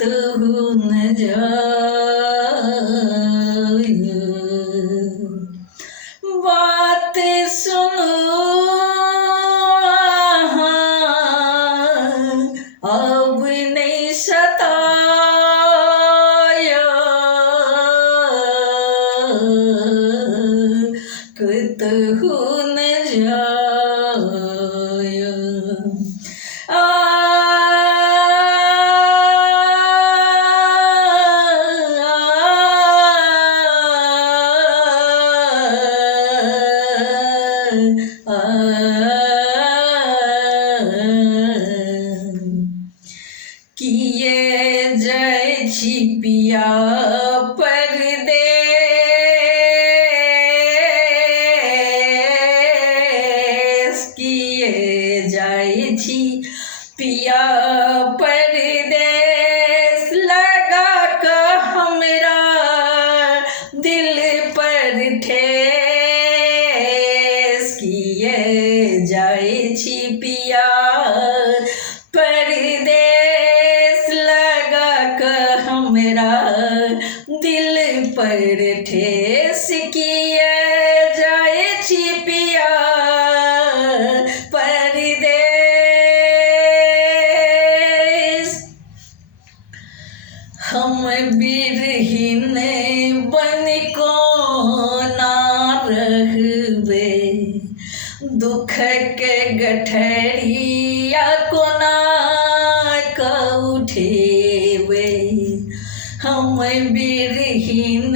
कहतहु न जाय। बात सुनो अब नहीं सताय, कहतहु न जाय। किए जाइ छी पिया परदेस, किए जाइ छी पिया परदेस, लगा के हमरा दिल पर ठेस, किए जाइ छी पिया परदेस, लगा के हमरा दिल पर ठेस, किए जाइ छी पिया परदेस। हम बिरहीन बन को ना रहबे, दुख के गठरिया कोना का उठेबे। हम बिरहीन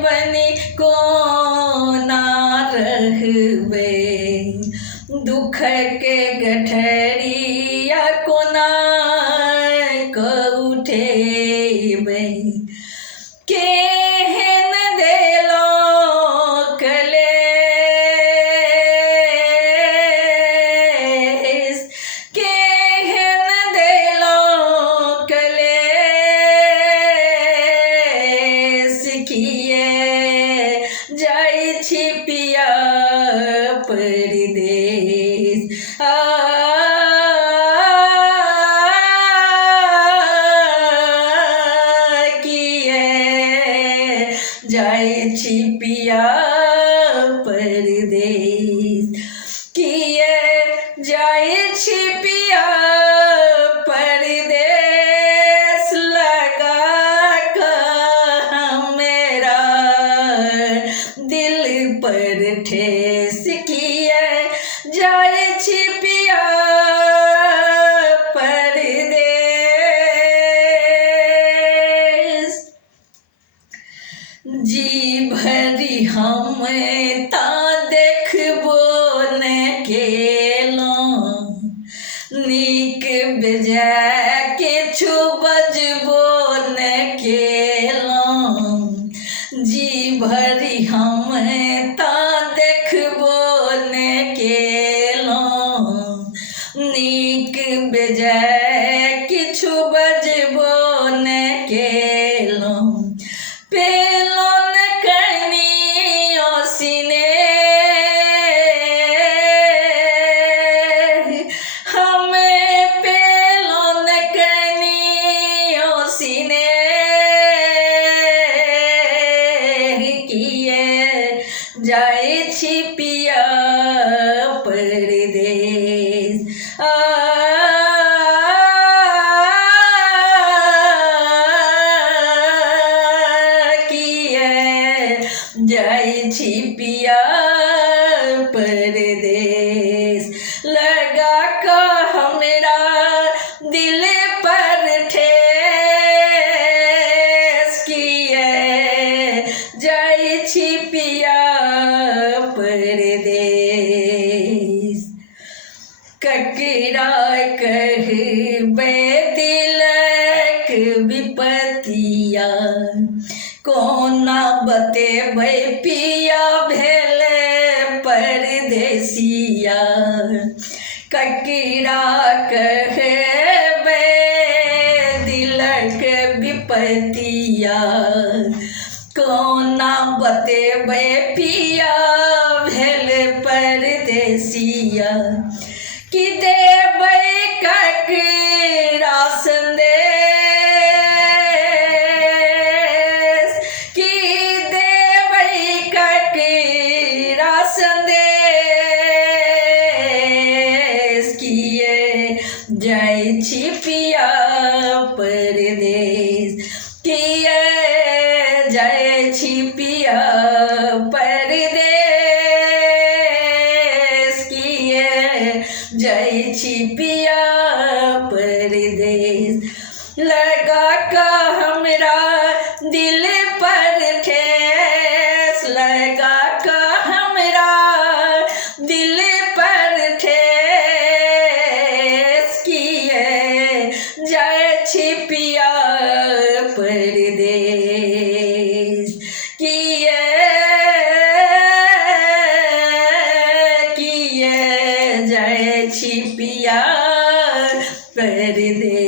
बन को ना रहबे, दुख के गठरिया कोना का उठेबे। केहन देलो कलेस, केहन देलो कलेस, किए जाइ छी पिया परदेस। जाइ छी पिया परदेस, किए जाइ छी पिया परदेस, लगा के हमरा दिल पर ठेस, किए जाइ छी पिया परदेस। जी भरी हम ता देखबो न केलहुँ, नीक बेजाय किछु बजबो न केलहुँ। जी भरी हम ता देखबो न केलहुँ, नीक बेजाय किछु बजबो न केलहुँ। पेलो न कनियो सिनेह, हमें पेलो न कनियो सिनेह, किए जाइ छी पिया परदेस। जाइ छी पिया परदेस, लगा के हमरा दिल पर ठेस, किए जाइ छी पिया परदेस। ककरा कहबे दिलक विपतिया, कोना बतेबै पिया भेले परदेसिया। ककरा कहबे दिलक विपतिया, कोना बतेबै पिया भेल परदेसिया। कि देबै ककरा संदेश, जाय छी पिया परदेश किए जाय छी पिया परदेश किए जाय छी पिया परदेश लगा का हमरा दिल पर ठेस लगा का हमरा दिल पर ठेस किए जाय छी पिया परदेश किए जाय छी पिया परदेश।